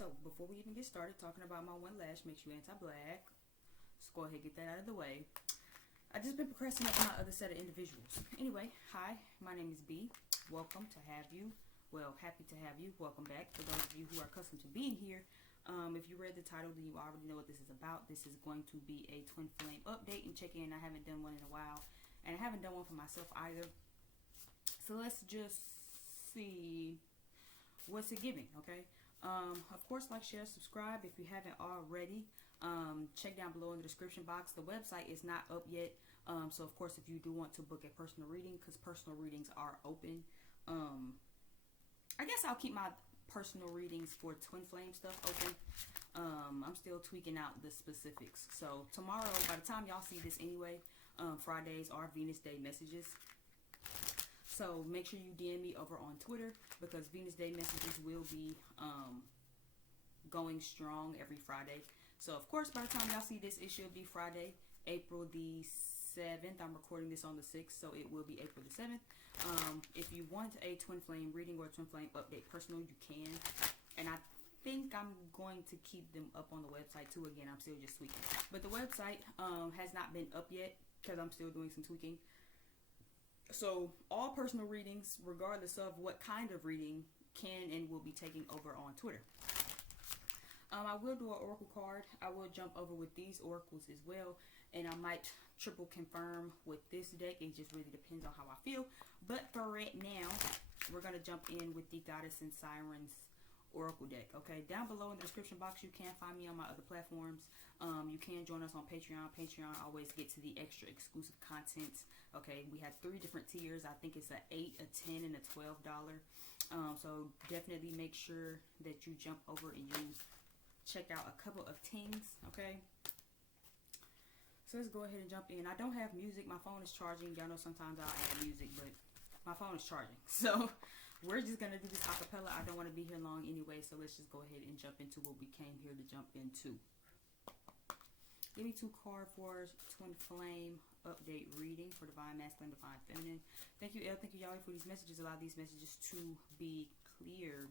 So before we even get started talking about my one lash makes you anti-black, let's go ahead and get that out of the way. I've just been procrastinating on my other set of individuals. Anyway, hi, my name is B. Welcome to have you. Well, happy to have you. Welcome back. For those of you who are accustomed to being here, if you read the title, then you already know what this is about. This is going to be a twin flame update and check-in. I haven't done one in a while, and I haven't done one for myself either. So let's just see what's it giving, okay? Of course, like, share, subscribe if you haven't already. Check down below in the description box. The website is not up yet, so of course, if you do want to book a personal reading, because personal readings are open, I guess I'll keep my personal readings for twin flame stuff open. I'm still tweaking out the specifics. So tomorrow, by the time y'all see this anyway, Fridays are Venus Day messages. So make sure you DM me over on Twitter, because Venus Day messages will be going strong every Friday. So of course, by the time y'all see this, it should be Friday, April the 7th. I'm recording this on the 6th, so it will be April the 7th. If you want a twin flame reading or a twin flame update personal, you can. And I think I'm going to keep them up on the website too. Again, I'm still just tweaking. But the website has not been up yet because I'm still doing some tweaking. So all personal readings, regardless of what kind of reading, can and will be taken over on Twitter. I will do an oracle card. I will jump over with these oracles as well, and I might triple confirm with this deck. It just really depends on how I feel. But for right now, we're going to jump in with the Goddess and Sirens oracle deck. Okay, down below in the description box, you can find me on my other platforms. You can join us on Patreon. Patreon always gets to the extra exclusive content. Okay, we have 3 different tiers. I think it's a $8, a $10, and a $12. So definitely make sure that you jump over and you check out a couple of things. Okay, so let's go ahead and jump in. I don't have music. My phone is charging. Y'all know sometimes I'll add music, but my phone is charging. So we're just going to do this a cappella. I don't want to be here long anyway, so let's just go ahead and jump into what we came here to jump into. Give me 2 cards for twin flame update reading for divine masculine, divine feminine. Thank you, Elle. Thank you, Yahweh, for these messages. Allow these messages to be clear.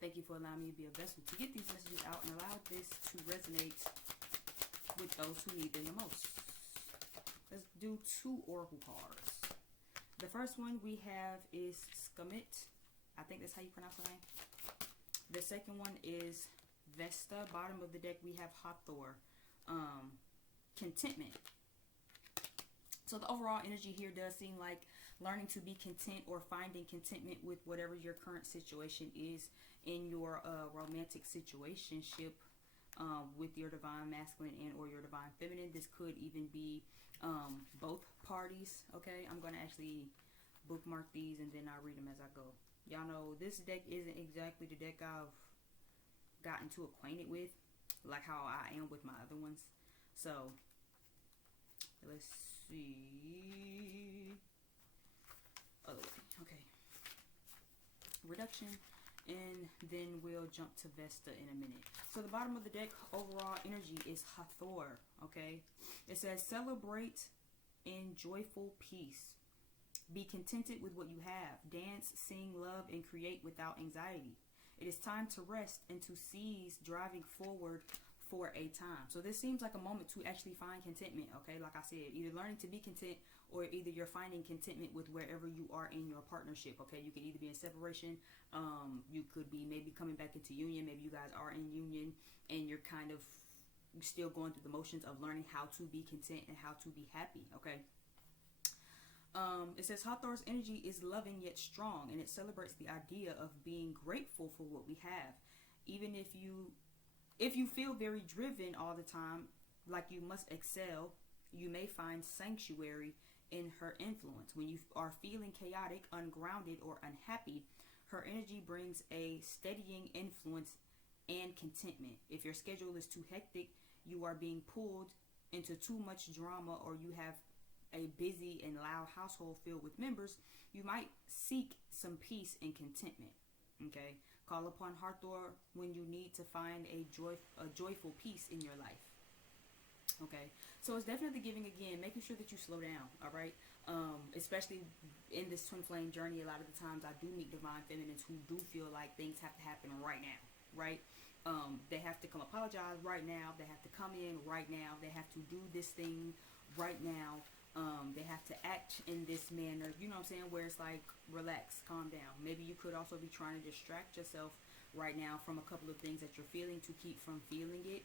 Thank you for allowing me to be a vessel to get these messages out and allow this to resonate with those who need them the most. Let's do 2 oracle cards. The first one we have is Skumit. I think that's how you pronounce the name. The second one is Vesta. Bottom of the deck we have Hathor. Contentment. So the overall energy here does seem like learning to be content or finding contentment with whatever your current situation is in your romantic situationship with your divine masculine and or your divine feminine. This could even be both parties. Okay, I'm going to actually bookmark these and then I'll read them as I go. Y'all know this deck isn't exactly the deck I've gotten too acquainted with, like how I am with my other ones. So let's see. Other way. Okay. Reduction. And then we'll jump to Vesta in a minute. So the bottom of the deck, overall energy is Hathor. Okay. It says, celebrate in joyful peace. Be contented with what you have. Dance, sing, love, and create without anxiety. It is time to rest and to seize driving forward for a time. So this seems like a moment to actually find contentment. Okay, like I said, either learning to be content or either you're finding contentment with wherever you are in your partnership. Okay, you can either be in separation, you could be maybe coming back into union, maybe you guys are in union and you're kind of still going through the motions of learning how to be content and how to be happy. Okay. It says Hathor's energy is loving yet strong, and it celebrates the idea of being grateful for what we have. Even if you feel very driven all the time, like you must excel, you may find sanctuary in her influence. When you are feeling chaotic, ungrounded, or unhappy, her energy brings a steadying influence and contentment. If your schedule is too hectic, you are being pulled into too much drama, or you have a busy and loud household filled with members, you might seek some peace and contentment. Okay, call upon Hathor when you need to find a joyful peace in your life. Okay, so it's definitely giving, again, making sure that you slow down. All right, especially in this twin flame journey, a lot of the times I do meet divine feminines who do feel like things have to happen right now. right? They have to come apologize right now. They have to come in right now. They have to do this thing right now. They have to act in this manner, you know what I'm saying, where it's like, relax, calm down. Maybe you could also be trying to distract yourself right now from a couple of things that you're feeling to keep from feeling it.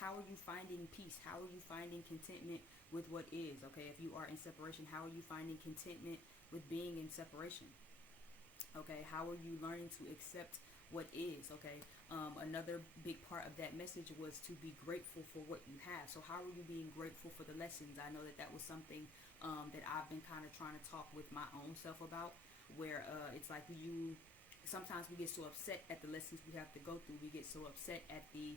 How are you finding peace? How are you finding contentment with what is? Okay, if you are in separation, how are you finding contentment with being in separation? Okay, how are you learning to accept what is? Okay, another big part of that message was to be grateful for what you have. So how are you being grateful for the lessons? I know that that was something that I've been kind of trying to talk with my own self about, where it's like sometimes we get so upset at the lessons we have to go through. We get so upset at the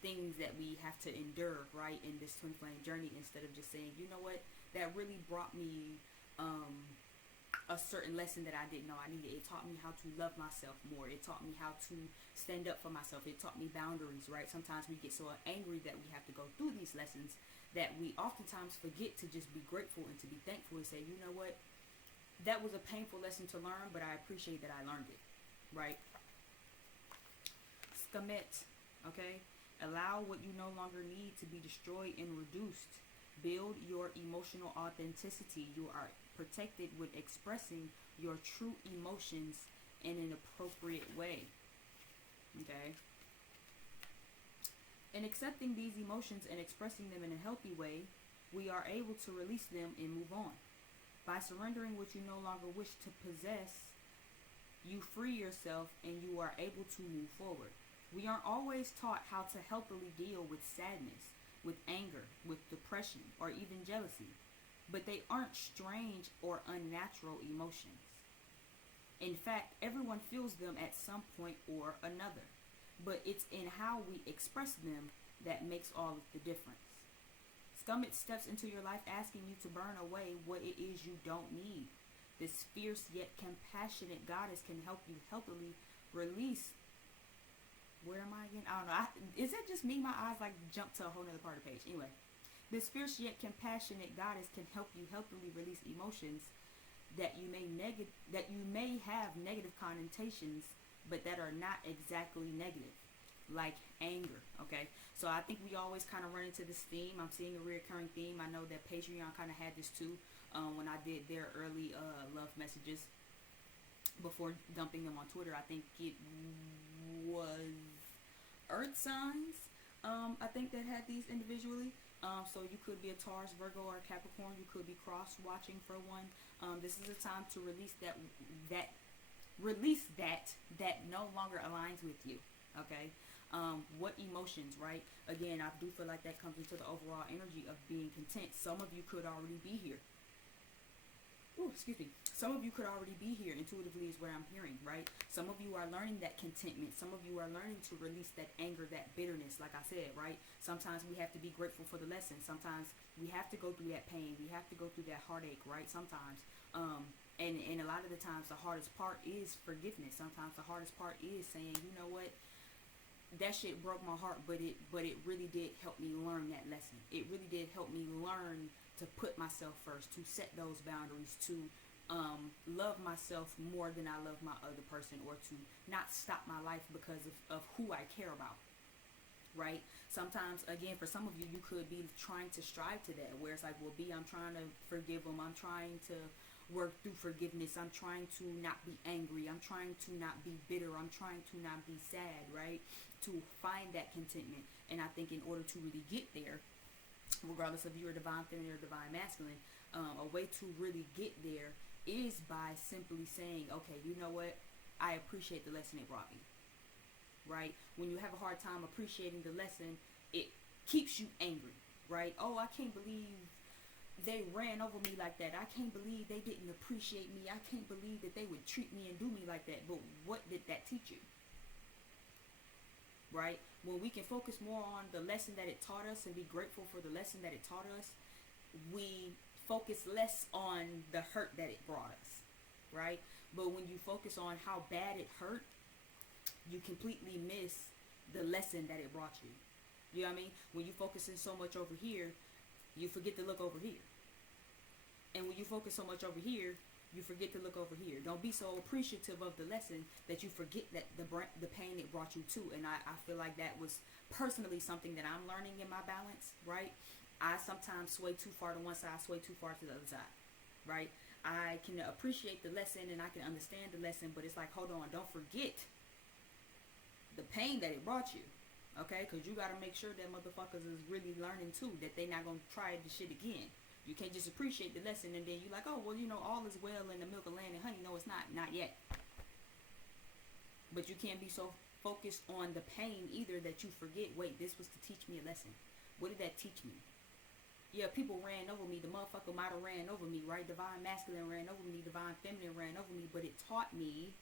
things that we have to endure, right, in this twin flame journey, instead of just saying, you know what, that really brought me a certain lesson that I didn't know I needed. It taught me how to love myself more. It taught me how to stand up for myself. It taught me boundaries, right? Sometimes we get so angry that we have to go through these lessons that we oftentimes forget to just be grateful and to be thankful and say, you know what, that was a painful lesson to learn, but I appreciate that I learned it, right? Skamet, okay? Allow what you no longer need to be destroyed and reduced. Build your emotional authenticity. You are protected with expressing your true emotions in an appropriate way. Okay? In accepting these emotions and expressing them in a healthy way, we are able to release them and move on. By surrendering what you no longer wish to possess, you free yourself and you are able to move forward. We aren't always taught how to healthily deal with sadness, with anger, with depression, or even jealousy. But they aren't strange or unnatural emotions. In fact, everyone feels them at some point or another. But it's in how we express them that makes all of the difference. Scummit steps into your life asking you to burn away what it is you don't need. This fierce yet compassionate goddess can help you healthily release. Where am I again? I don't know. Is it just me? My eyes like jump to a whole other part of the page. Anyway. This fierce yet compassionate goddess can help you healthily release emotions that you may have negative connotations, but that are not exactly negative, like anger. Okay, so I think we always kind of run into this theme. I'm seeing a recurring theme. I know that Patreon kind of had this too when I did their early love messages before dumping them on Twitter. I think it was Earth signs. I think that had these individually. So you could be a Taurus, Virgo, or Capricorn. You could be cross watching for one. This is a time to release that no longer aligns with you. Okay. What emotions, right? Again, I do feel like that comes into the overall energy of being content. Some of you could already be here. Ooh, excuse me. Some of you could already be here intuitively is what I'm hearing, right? Some of you are learning that contentment. Some of you are learning to release that anger, that bitterness, like I said, right? Sometimes we have to be grateful for the lesson. Sometimes we have to go through that pain. We have to go through that heartache, right? Sometimes. And a lot of the times the hardest part is forgiveness. Sometimes the hardest part is saying, you know what? That shit broke my heart, but it really did help me learn that lesson. It really did help me learn to put myself first, to set those boundaries, to love myself more than I love my other person, or to not stop my life because of who I care about, right? Sometimes, again, for some of you, you could be trying to strive to that, where it's like, well, I'm trying to forgive them. I'm trying to work through forgiveness. I'm trying to not be angry. I'm trying to not be bitter. I'm trying to not be sad, right? To find that contentment. And I think in order to really get there, regardless of you're divine feminine or divine masculine, a way to really get there is by simply saying, okay, you know what? I appreciate the lesson it brought me, right? When you have a hard time appreciating the lesson, it keeps you angry, right? Oh, I can't believe they ran over me like that. I can't believe they didn't appreciate me. I can't believe that they would treat me and do me like that. But what did that teach you? Right? When we can focus more on the lesson that it taught us and be grateful for the lesson that it taught us, we focus less on the hurt that it brought us, right? But when you focus on how bad it hurt, you completely miss the lesson that it brought you. You know what I mean? When you focus in so much over here, you forget to look over here. And when you focus so much over here, you forget to look over here. Don't be so appreciative of the lesson that you forget that the pain it brought you to. And I feel like that was personally something that I'm learning in my balance, right? I sometimes sway too far to one side, sway too far to the other side, right? I can appreciate the lesson and I can understand the lesson, but it's like, hold on, don't forget the pain that it brought you, okay? Because you got to make sure that motherfuckers is really learning too, that they not going to try the shit again. You can't just appreciate the lesson and then you're like, oh, well, you know, all is well in the milk of land and honey. No, it's not yet. But you can't be so focused on the pain either that you forget, wait, this was to teach me a lesson. What did that teach me? Yeah, people ran over me. The motherfucker might have ran over me, right? Divine masculine ran over me. Divine feminine ran over me. But it taught me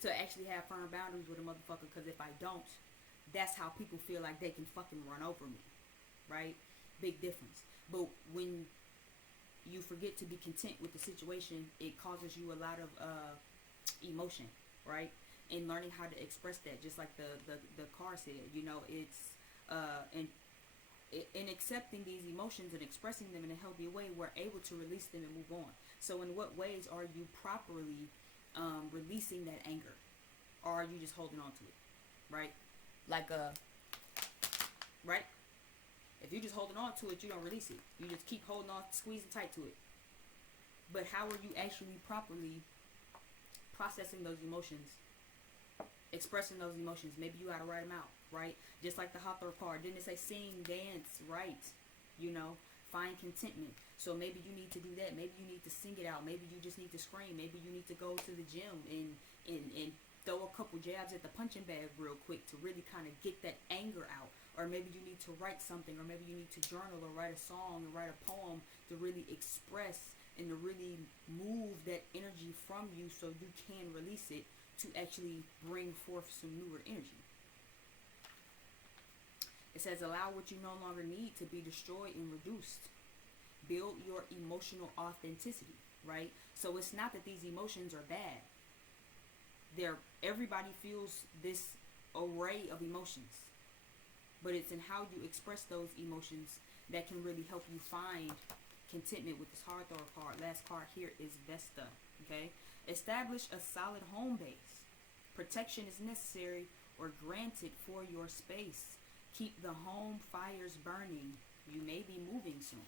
to actually have firm boundaries with a motherfucker. Because if I don't, that's how people feel like they can fucking run over me, right? Big difference. But when you forget to be content with the situation, it causes you a lot of emotion, right? And learning how to express that, just like the car said, you know, it's in accepting these emotions and expressing them in a healthy way, we're able to release them and move on. So in what ways are you properly releasing that anger? Or are you just holding on to it, right? Like right? If you're just holding on to it, you don't release it. You just keep holding on, squeezing tight to it. But how are you actually properly processing those emotions, expressing those emotions? Maybe you gotta write them out, right? Just like the Hawthorne card. Didn't it say sing, dance, write? You know, find contentment. So maybe you need to do that. Maybe you need to sing it out. Maybe you just need to scream. Maybe you need to go to the gym and throw a couple jabs at the punching bag real quick to really kind of get that anger out. Or maybe you need to write something, or maybe you need to journal or write a song or write a poem to really express and to really move that energy from you so you can release it to actually bring forth some newer energy. It says, allow what you no longer need to be destroyed and reduced. Build your emotional authenticity, right? So it's not that these emotions are bad. Everybody feels this array of emotions. But it's in how you express those emotions that can really help you find contentment with this Hawthorne card. Last card here is Vesta, okay? Establish a solid home base. Protection is necessary or granted for your space. Keep the home fires burning. You may be moving soon.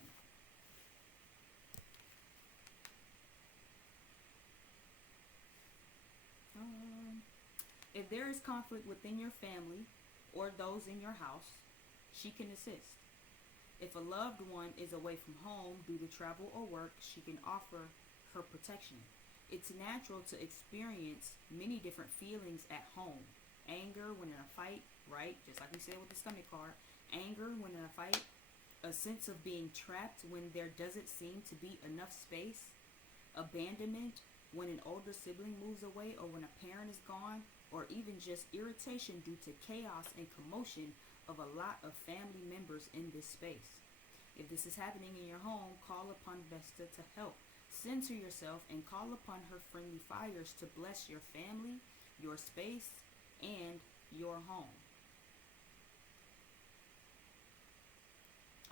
If there is conflict within your family or those in your house, she can assist. If a loved one is away from home due to travel or work, she can offer her protection. It's natural to experience many different feelings at home. Anger when in a fight, right? Just like we said with the stomach card. Anger when in a fight. A sense of being trapped when there doesn't seem to be enough space. Abandonment when an older sibling moves away or when a parent is gone. Or even just irritation due to chaos and commotion of a lot of family members in this space. If this is happening in your home, call upon Vesta to help. Center yourself and call upon her friendly fires to bless your family, your space, and your home.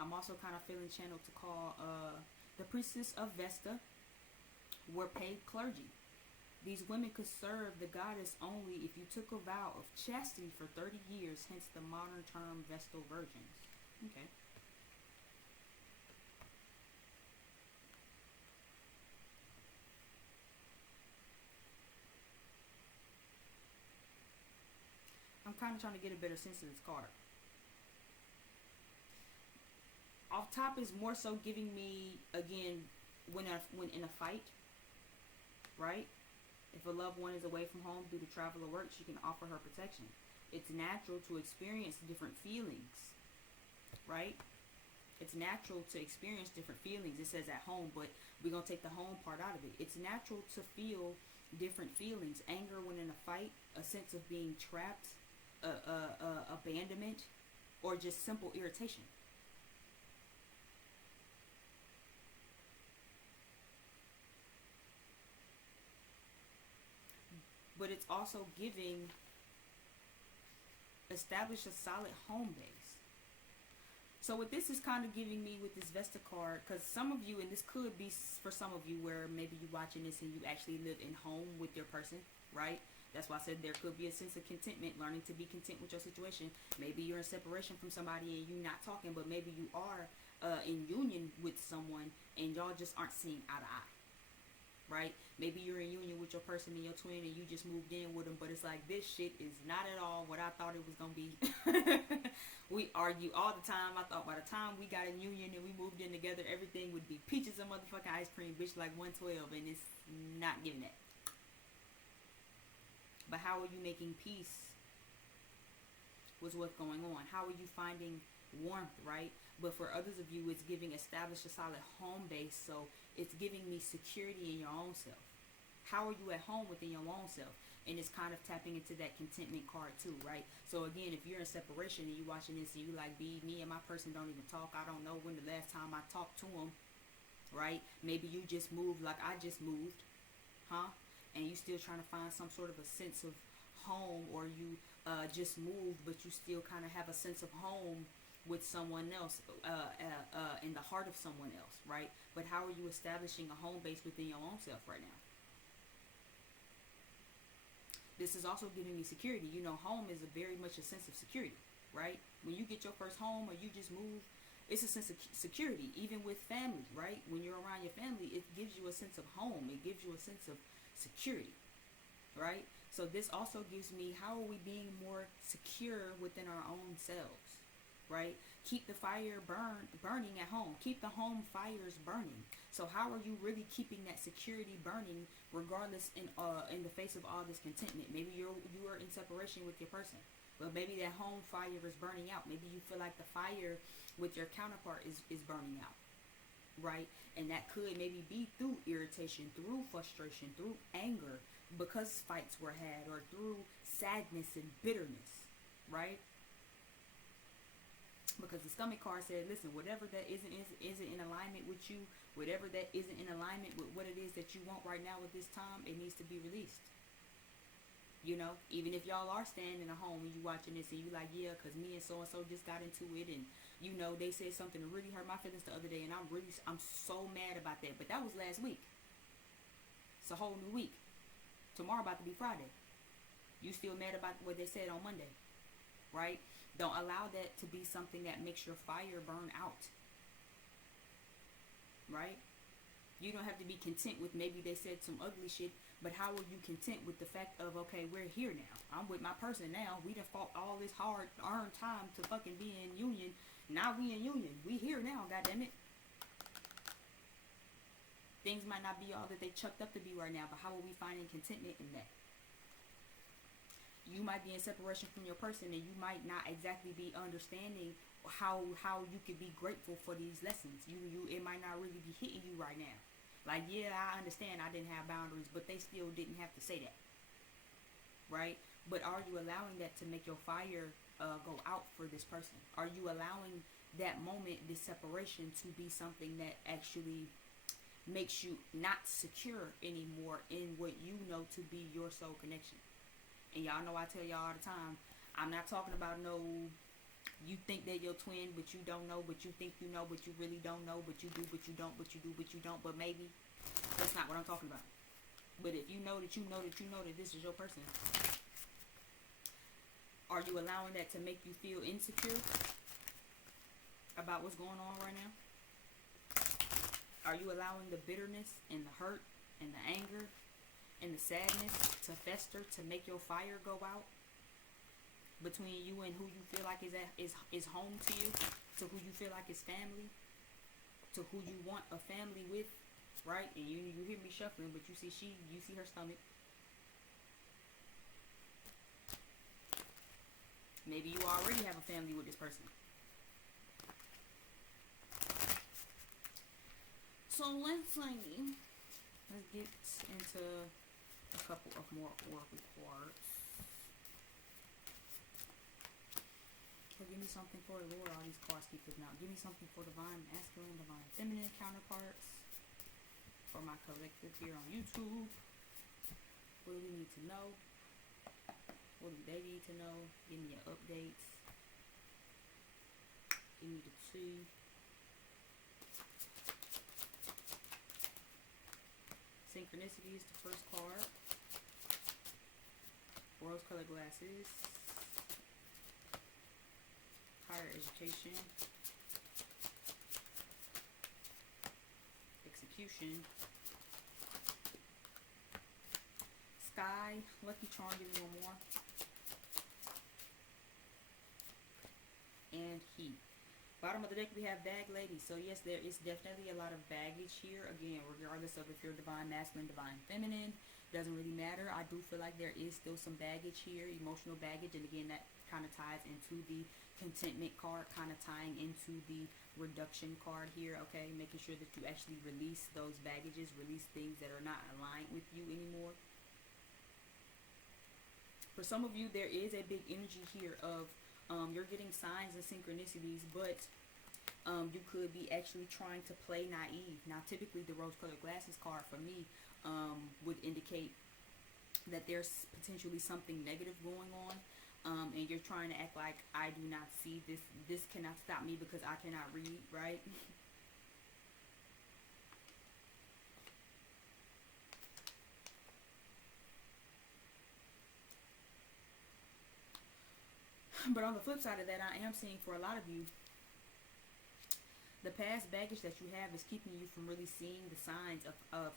I'm also kind of feeling channeled to call the Priestess of Vesta. Were paid clergy. These women could serve the goddess only if you took a vow of chastity for 30 years, hence the modern term Vestal Virgins. Okay. I'm kind of trying to get a better sense of this card. Off top is more so giving me, again, when in a fight, right? If a loved one is away from home due to travel or work, she can offer her protection. It's natural to experience different feelings, right? It's natural to experience different feelings. It says at home, but we're going to take the home part out of it. It's natural to feel different feelings. Anger when in a fight, a sense of being trapped, abandonment, or just simple irritation. But it's also establish a solid home base. So what this is kind of giving me with this Vesta card, because some of you, and this could be for some of you where maybe you're watching this and you actually live in home with your person, right? That's why I said there could be a sense of contentment, learning to be content with your situation. Maybe you're in separation from somebody and you're not talking, but maybe you are in union with someone and y'all just aren't seeing eye to eye, right? Maybe you're in union with your person and your twin and you just moved in with them, but it's like, this shit is not at all what I thought it was gonna be. We argue all the time. I thought by the time we got in union and we moved in together, everything would be peaches and motherfucking ice cream, bitch, like 112, and it's not giving that. But how are you making peace with what's going on? How are you finding warmth, right? But for others of you, it's giving establish a solid home base, so it's giving me security in your own self. How are you at home within your own self? And it's kind of tapping into that contentment card too, right? So again, if you're in separation and you're watching this and you like, me and my person don't even talk. I don't know when the last time I talked to them, right? Maybe you just moved like I just moved, huh? And you still trying to find some sort of a sense of home, or you just moved, but you still kind of have a sense of home with someone else, in the heart of someone else, right? But how are you establishing a home base within your own self right now? This is also giving me security. You know, home is very much a sense of security, right? When you get your first home or you just move, it's a sense of security, even with family, right? When you're around your family, it gives you a sense of home. It gives you a sense of security, right? So this also gives me, how are we being more secure within our own selves, right? Keep the fire burning at home. Keep the home fires burning. So how are you really keeping that security burning, regardless in the face of all this contentment? Maybe you are in separation with your person, but maybe that home fire is burning out. Maybe you feel like the fire with your counterpart is burning out, right? And that could maybe be through irritation, through frustration, through anger, because fights were had, or through sadness and bitterness, right? Because the stomach card said, listen, whatever that isn't in alignment with you, whatever that isn't in alignment with what it is that you want right now at this time, it needs to be released. You know, even if y'all are staying in a home and you watching this and you like, yeah, because me and so just got into it, and you know, they said something that really hurt my feelings the other day, and I'm so mad about that. But that was last week. It's a whole new week. Tomorrow about to be Friday. You still mad about what they said on Monday, right? Don't allow that to be something that makes your fire burn out, right? You don't have to be content with maybe they said some ugly shit, but how are you content with the fact of, okay, we're here now. I'm with my person now. We done fought all this hard-earned time to fucking be in union. Now we in union. We here now, goddammit. Things might not be all that they chucked up to be right now, but how are we finding contentment in that? You might be in separation from your person, and you might not exactly be understanding how you could be grateful for these lessons. It might not really be hitting you right now. Like, yeah, I understand I didn't have boundaries, but they still didn't have to say that, right? But are you allowing that to make your fire go out for this person? Are you allowing that moment, this separation, to be something that actually makes you not secure anymore in what you know to be your soul connection? And y'all know I tell y'all all the time, I'm not talking about no, you think they're your twin, but you don't know, but you think you know, but you really don't know, but you do, but you don't, but you do, but you don't, but maybe. That's not what I'm talking about. But if you know that you know that you know that this is your person, are you allowing that to make you feel insecure about what's going on right now? Are you allowing the bitterness and the hurt and the anger and the sadness to fester, to make your fire go out between you and who you feel like is home to you, to who you feel like is family, to who you want a family with, right? And you hear me shuffling, but you see her stomach. Maybe you already have a family with this person. So let's get into a couple of more oracle cards. So give me something for the Lord. All these cards keep picking out. Give me something for divine masculine, divine feminine counterparts. For my collective here on YouTube. What do we need to know? What do they need to know? Give me your updates. Give me the 2. Synchronicity is the first card. Rose-colored glasses. Higher education. Execution. Sky. Lucky charm, give me one more. And heat. Bottom of the deck we have bag lady. So yes, there is definitely a lot of baggage here. Again, regardless of if you're divine masculine, divine feminine, doesn't really matter. I do feel like there is still some baggage here, emotional baggage. And again, that kind of ties into the contentment card, kind of tying into the reduction card here, okay? Making sure that you actually release those baggages, release things that are not aligned with you anymore. For some of you, there is a big energy here of you're getting signs and synchronicities, but you could be actually trying to play naive. Now, typically, the rose-colored glasses card for me would indicate that there's potentially something negative going on, and you're trying to act like I do not see this. This cannot stop me because I cannot read, right? But on the flip side of that, I am seeing for a lot of you, the past baggage that you have is keeping you from really seeing the signs of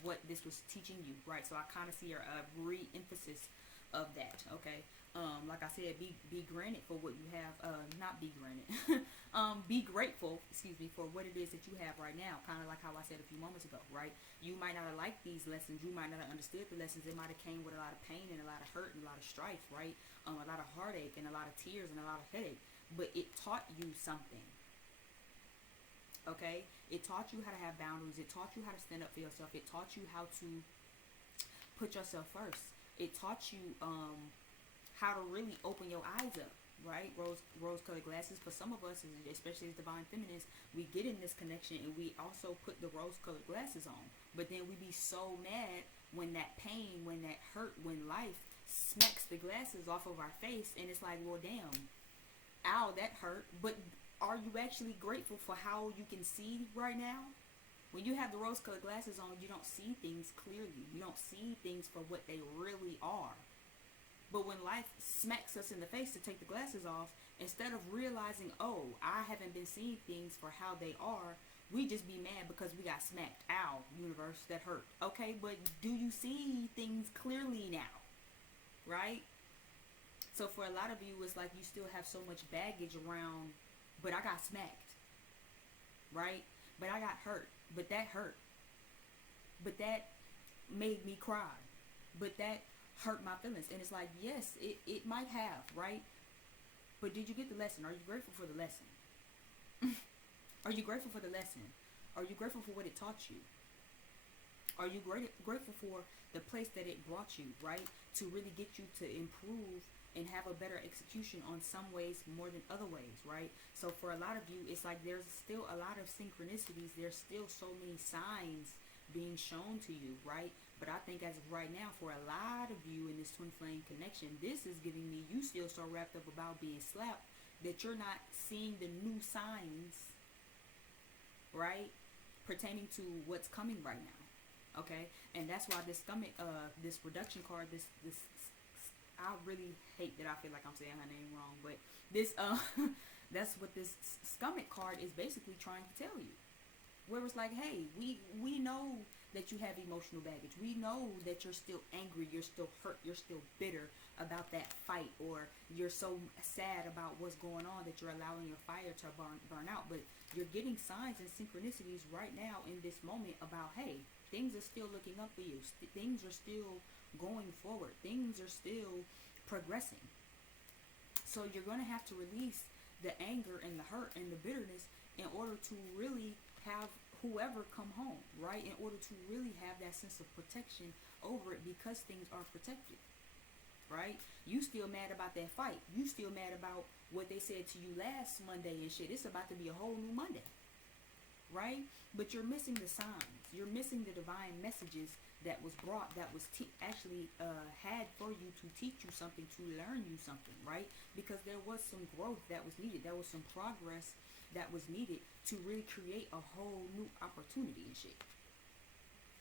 what this was teaching you, right? So I kind of see a re-emphasis of that, okay? Like I said, be granted for what you have, not be granted, be grateful, excuse me, for what it is that you have right now. Kind of like how I said a few moments ago, right? You might not have liked these lessons, you might not have understood the lessons, it might have came with a lot of pain and a lot of hurt and a lot of strife, right? A lot of heartache and a lot of tears and a lot of headache, but it taught you something, okay? It taught you how to have boundaries, it taught you how to stand up for yourself, it taught you how to put yourself first, it taught you, how to really open your eyes up, right? Rose-colored glasses. For some of us, especially as divine feminines, we get in this connection and we also put the rose-colored glasses on. But then we be so mad when that pain, when that hurt, when life smacks the glasses off of our face, and it's like, well, damn, ow, that hurt. But are you actually grateful for how you can see right now? When you have the rose-colored glasses on, you don't see things clearly. You don't see things for what they really are. But when life smacks us in the face to take the glasses off, instead of realizing, oh, I haven't been seeing things for how they are, we just be mad because we got smacked. Ow, universe, that hurt. Okay, but do you see things clearly now? Right? So for a lot of you, it's like you still have so much baggage around, but I got smacked. Right? But I got hurt. But that hurt. But that made me cry. But that hurt my feelings. And it's like, yes, it might have, right? But did you get the lesson? Are you grateful for the lesson? Are you grateful for the lesson? Are you grateful for what it taught you? Are you grateful for the place that it brought you, right? To really get you to improve and have a better execution on some ways more than other ways, right? So for a lot of you, it's like there's still a lot of synchronicities. There's still so many signs being shown to you, right? But I think as of right now, for a lot of you in this twin flame connection, this is giving me you still so wrapped up about being slapped that you're not seeing the new signs, right, pertaining to what's coming right now. Okay, and that's why this stomach, this reduction card, this I really hate that I feel like I'm saying her name wrong, but this that's what this stomach card is basically trying to tell you. Where it's like, hey, we know that you have emotional baggage. We know that you're still angry, you're still hurt, you're still bitter about that fight, or you're so sad about what's going on that you're allowing your fire to burn out. But you're getting signs and synchronicities right now in this moment about, hey, things are still looking up for you. Things are still going forward. Things are still progressing. So you're going to have to release the anger and the hurt and the bitterness in order to really have whoever come home, right? In order to really have that sense of protection over it, because things are protected, right? You still mad about that fight. You still mad about what they said to you last Monday and shit. It's about to be a whole new Monday, right? But you're missing the signs. You're missing the divine messages that was brought, that was actually had for you to teach you something, to learn you something, right? Because there was some growth that was needed. There was some progress that was needed to really create a whole new opportunity and shit,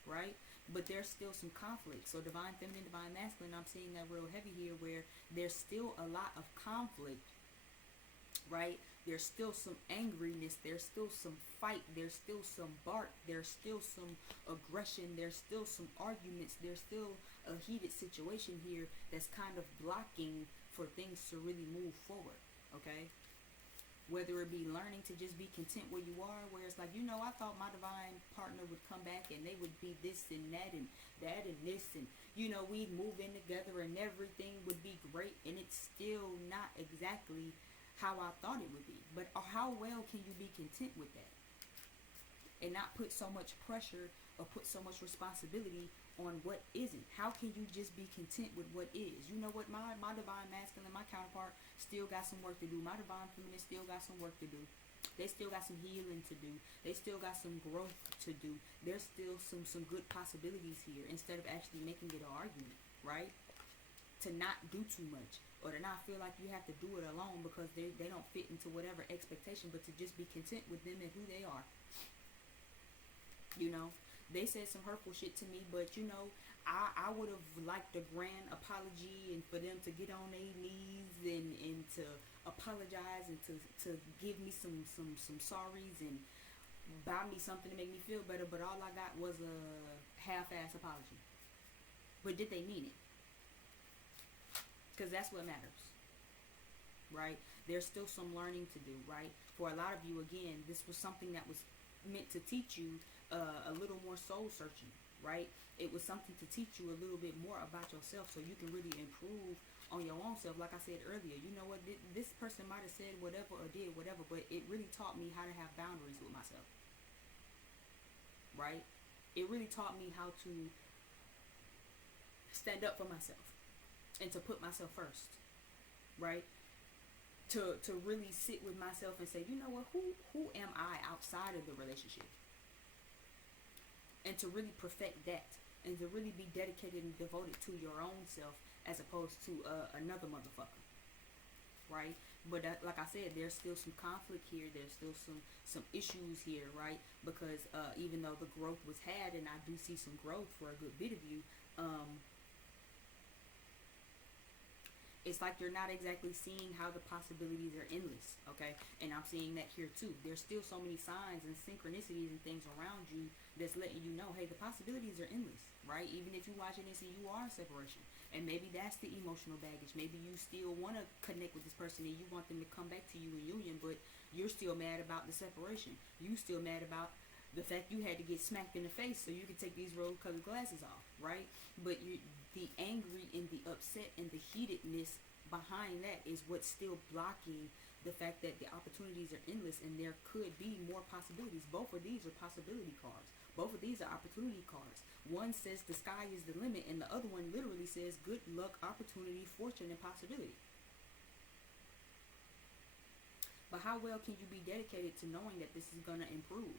right? But there's still some conflict. So divine feminine, divine masculine, I'm seeing that real heavy here, where there's still a lot of conflict, right? There's still some angriness, there's still some fight, there's still some bark, there's still some aggression, there's still some arguments, there's still a heated situation here that's kind of blocking for things to really move forward, okay? Whether it be learning to just be content where you are, where it's like, you know, I thought my divine partner would come back and they would be this and that and that and this, and, you know, we'd move in together and everything would be great, and it's still not exactly how I thought it would be. But how well can you be content with that and not put so much pressure or put so much responsibility on what isn't? How can you just be content with what is? You know what, my divine masculine, my counterpart, still got some work to do. My divine feminine still got some work to do. They still got some healing to do. They still got some growth to do. There's still some good possibilities here, instead of actually making it an argument, right? To not do too much, or to not feel like you have to do it alone because they don't fit into whatever expectation, but to just be content with them and who they are. You know, they said some hurtful shit to me, but you know, I would have liked a grand apology, and for them to get on their knees and to apologize and to give me some sorries and buy me something to make me feel better, but all I got was a half-ass apology. But did they mean it? Because that's what matters, right? There's still some learning to do, right? For a lot of you, again, this was something that was meant to teach you a little more soul searching, right? It was something to teach you a little bit more about yourself, so you can really improve on your own self. Like I said earlier, you know what, this person might have said whatever or did whatever, but it really taught me how to have boundaries with myself, right? It really taught me how to stand up for myself and to put myself first, right? To really sit with myself and say, you know what, who am I outside of the relationship? And to really perfect that, and to really be dedicated and devoted to your own self as opposed to another motherfucker, right? But like I said, there's still some conflict here. There's still some issues here, right? Because even though the growth was had, and I do see some growth for a good bit of you, it's like you're not exactly seeing how the possibilities are endless, okay? And I'm seeing that here too. There's still so many signs and synchronicities and things around you that's letting you know, hey, the possibilities are endless, right? Even if you watch it and see you are in separation, and maybe that's the emotional baggage. Maybe you still want to connect with this person and you want them to come back to you in union, but you're still mad about the separation. You still mad about the fact you had to get smacked in the face so you could take these rose-colored glasses off, right? But the angry and the upset and the heatedness behind that is what's still blocking the fact that the opportunities are endless and there could be more possibilities. Both of these are possibility cards. Both of these are opportunity cards. One says the sky is the limit, and the other one literally says good luck, opportunity, fortune, and possibility. But how well can you be dedicated to knowing that this is going to improve?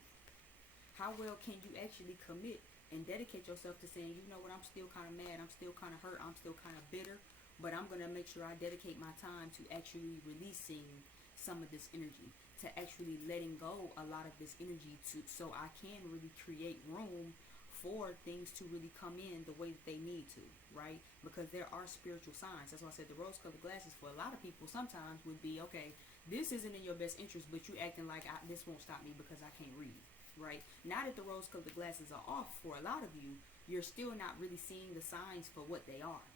How well can you actually commit and dedicate yourself to saying, you know what, I'm still kind of mad, I'm still kind of hurt, I'm still kind of bitter, but I'm going to make sure I dedicate my time to actually releasing some of this energy, to actually letting go a lot of this energy, so I can really create room for things to really come in the way that they need to, right? Because there are spiritual signs. That's why I said the rose-colored glasses for a lot of people sometimes would be, okay, this isn't in your best interest, but you acting like this won't stop me because I can't read. Right? Now that the rose-colored glasses are off, for a lot of you, you're still not really seeing the signs for what they are.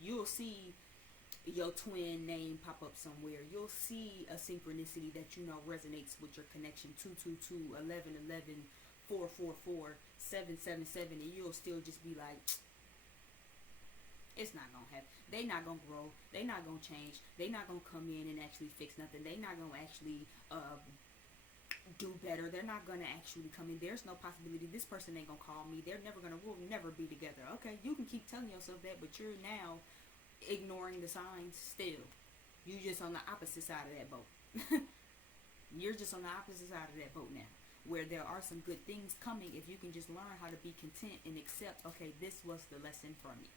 You'll see your twin name pop up somewhere. You'll see a synchronicity that you know resonates with your connection, 222, 1111, 444, 777, and you'll still just be like, it's not gonna happen. They not gonna grow. They not gonna change. They not gonna come in and actually fix nothing. They not gonna actually do better. They're not gonna actually come in. There's no possibility. This person ain't gonna call me. We'll never be together. Okay, you can keep telling yourself that, but you're now ignoring the signs still. You're just on the opposite side of that boat. You're just on the opposite side of that boat now. where there are some good things coming if you can just learn how to be content and accept, okay, this was the lesson for me.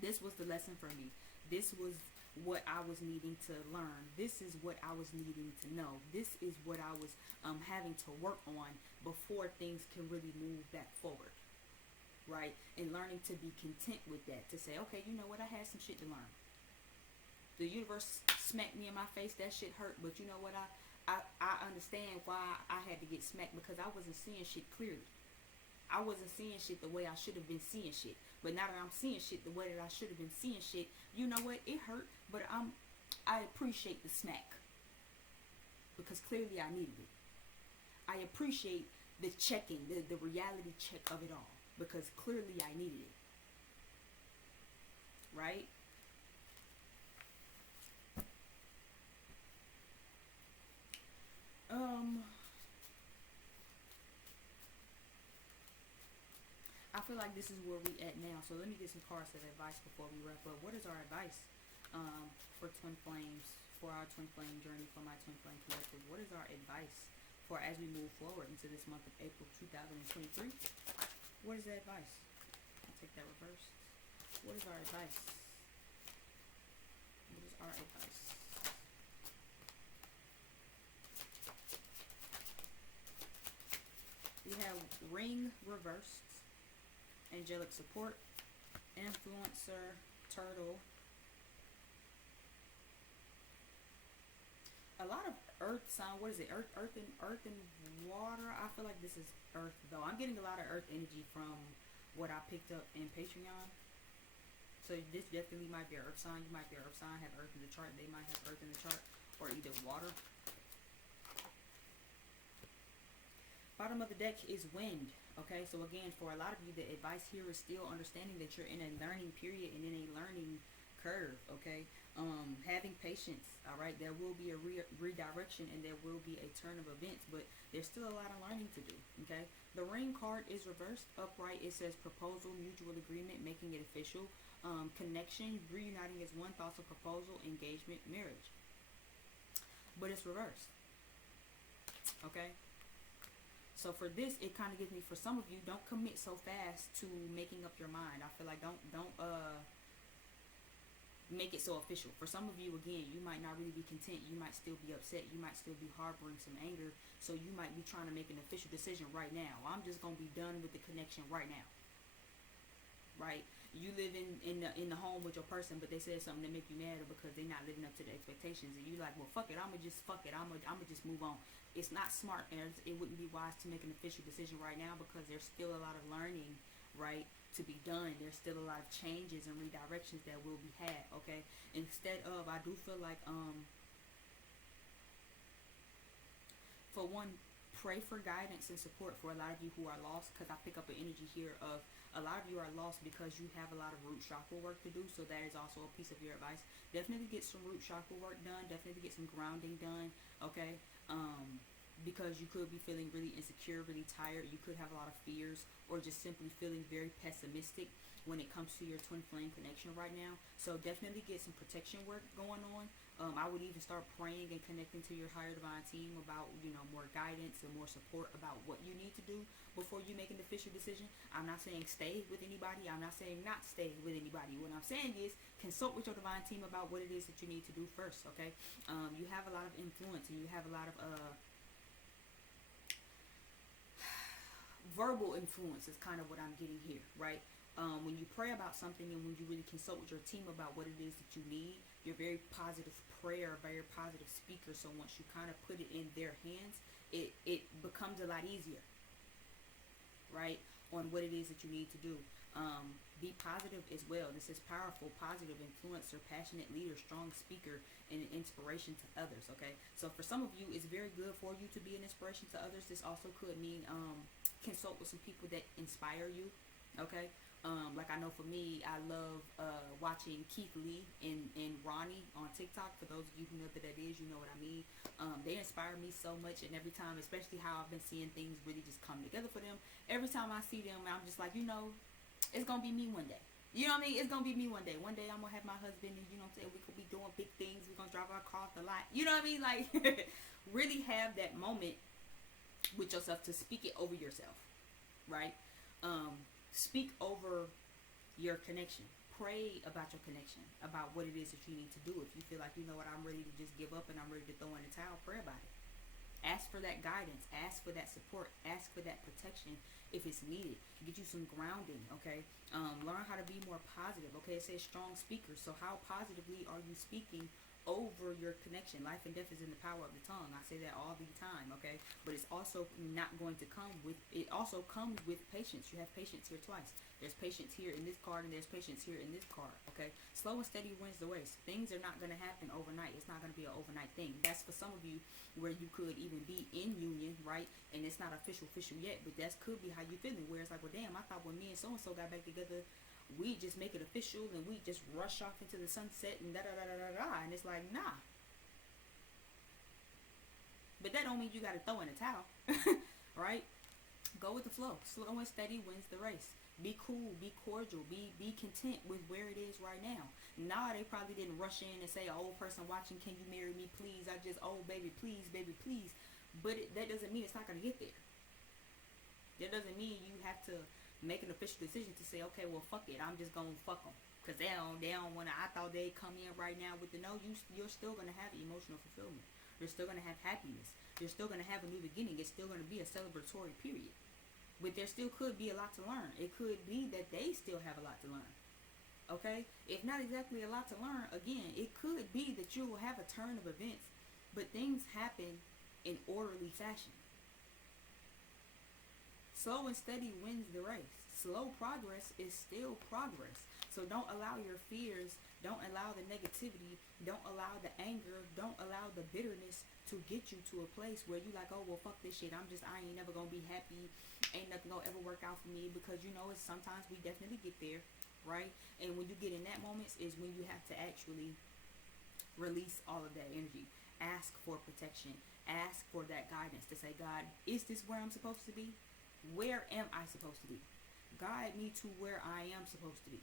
This was the lesson for me. This was what I was needing to learn. This is what I was needing to know. This is what I was having to work on before things can really move back forward. Right? And learning to be content with that. To say, okay, you know what? I had some shit to learn. The universe smacked me in my face. That shit hurt. But you know what? I understand why I had to get smacked, because I wasn't seeing shit clearly. I wasn't seeing shit the way I should have been seeing shit. But now that I'm seeing shit the way that I should have been seeing shit, you know what? It hurt, but I appreciate the smack, because clearly I needed it. I appreciate the checking, the reality check of it all, because clearly I needed it. Right? I feel like this is where we at now. So let me get some cards of advice before we wrap up. What is our advice for twin flames, for our twin flame journey, for my twin flame collective? What is our advice for as we move forward into this month of April 2023? What is the advice? I'll take that reverse. What is our advice? What is our advice? We have ring reversed, angelic support, influencer, turtle. A lot of earth sign. What is it? Earth and water. I feel like this is earth though. I'm getting a lot of earth energy from what I picked up in Patreon. So this definitely might be an earth sign. You might be an earth sign, have earth in the chart. They might have earth in the chart, or either water. Bottom of the deck is wind. Okay, so again, for a lot of you, the advice here is still understanding that you're in a learning period and in a learning curve. Okay, having patience. All right, there will be a redirection and there will be a turn of events, but there's still a lot of learning to do. Okay, the ring card is reversed. Upright, it says proposal, mutual agreement, making it official, connection, reuniting as one, thoughts of proposal, engagement, marriage. But it's reversed. Okay. So for this, it kind of gives me, for some of you, don't commit so fast to making up your mind. I feel like don't make it so official. For some of you, again, you might not really be content. You might still be upset. You might still be harboring some anger. So you might be trying to make an official decision right now. I'm just going to be done with the connection right now. Right? You live in the home with your person, but they said something that make you mad because they're not living up to the expectations, and you like, well, fuck it, I'ma just move on. It's not smart, and it wouldn't be wise to make an official decision right now, because there's still a lot of learning, right, to be done. There's still a lot of changes and redirections that will be had. Okay, instead of, I do feel like for one, pray for guidance and support for a lot of you who are lost, because I pick up an energy here of a lot of you are lost because you have a lot of root chakra work to do. So that is also a piece of your advice. Definitely get some root chakra work done. Definitely get some grounding done. Okay. Because you could be feeling really insecure, really tired. You could have a lot of fears, or just simply feeling very pessimistic when it comes to your twin flame connection right now. So definitely get some protection work going on. I would even start praying and connecting to your higher divine team about, more guidance and more support about what you need to do before you make an official decision. I'm not saying stay with anybody. I'm not saying not stay with anybody. What I'm saying is consult with your divine team about what it is that you need to do first, okay? You have a lot of influence, and you have a lot of verbal influence is kind of what I'm getting here, right? When you pray about something and when you really consult with your team about what it is that you need, you're very positive prayer, very positive speaker. So once you kind of put it in their hands, it becomes a lot easier, right? On what it is that you need to do. Be positive as well. This is powerful, positive influencer, passionate leader, strong speaker, and an inspiration to others, okay? So for some of you, it's very good for you to be an inspiration to others. This also could mean consult with some people that inspire you, okay? Like I know for me, I love watching Keith Lee and Ronnie on TikTok. For those of you who know what that is, you know what I mean. They inspire me so much, and every time, especially how I've been seeing things really just come together for them, every time I see them, I'm just like, it's gonna be me one day. You know what I mean? It's gonna be me one day. One day I'm gonna have my husband, and we could be doing big things. We're gonna drive our car off the lot. You know what I mean? Like really have that moment with yourself, to speak it over yourself, right? Speak over your connection. Pray about your connection, about what it is that you need to do. If you feel like, you know what, I'm ready to just give up and I'm ready to throw in the towel, pray about it. Ask for that guidance. Ask for that support. Ask for that protection if it's needed. Get you some grounding, okay? Learn how to be more positive, okay? It says strong speakers. So how positively are you speaking over your connection? Life and death is in the power of the tongue. I say that all the time, okay? But it's also not going to come with, it also comes with patience. You have patience here twice. There's patience here in this card, and there's patience here in this card, okay? Slow and steady wins the race. Things are not going to happen overnight. It's not going to be an overnight thing. That's for some of you where you could even be in union, right? And it's not official yet, but that could be how you feeling, where it's like, well, damn, I thought when me and so-and-so got back together, we just make it official and we just rush off into the sunset and da-da-da-da-da-da. And it's like, nah. But that don't mean you got to throw in a towel, right? Go with the flow. Slow and steady wins the race. Be cool, be cordial, be content with where it is right now. Nah, they probably didn't rush in and say, old person watching, can you marry me, please? Oh, baby, please, baby, please. But that doesn't mean it's not going to get there. That doesn't mean you have to make an official decision to say, okay, well, fuck it, I'm just going to fuck them. Because they don't want to, I thought they'd come in right now with the no. You're still going to have emotional fulfillment. You're still going to have happiness. You're still going to have a new beginning. It's still going to be a celebratory period. But there still could be a lot to learn. It could be that they still have a lot to learn. Okay? If not exactly a lot to learn, again, it could be that you will have a turn of events, but things happen in orderly fashion. Slow and steady wins the race. Slow progress is still progress. So don't allow your fears, don't allow the negativity, don't allow the anger, don't allow the bitterness to get you to a place where you like, oh, well, fuck this shit. I ain't never going to be happy. Ain't nothing going to ever work out for me. Because, you know, it's sometimes we definitely get there, right? And when you get in that moment is when you have to actually release all of that energy. Ask for protection. Ask for that guidance to say, God, is this where I'm supposed to be? Where am I supposed to be? Guide me to where I am supposed to be.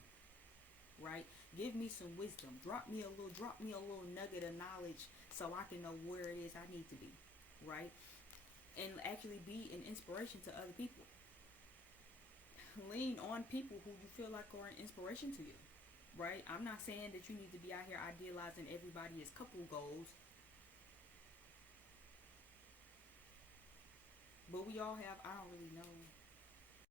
Right? Give me some wisdom. Drop me a little nugget of knowledge so I can know where it is I need to be. Right? And actually be an inspiration to other people. Lean on people who you feel like are an inspiration to you. Right? I'm not saying that you need to be out here idealizing everybody as couple goals. But we all have, I don't really know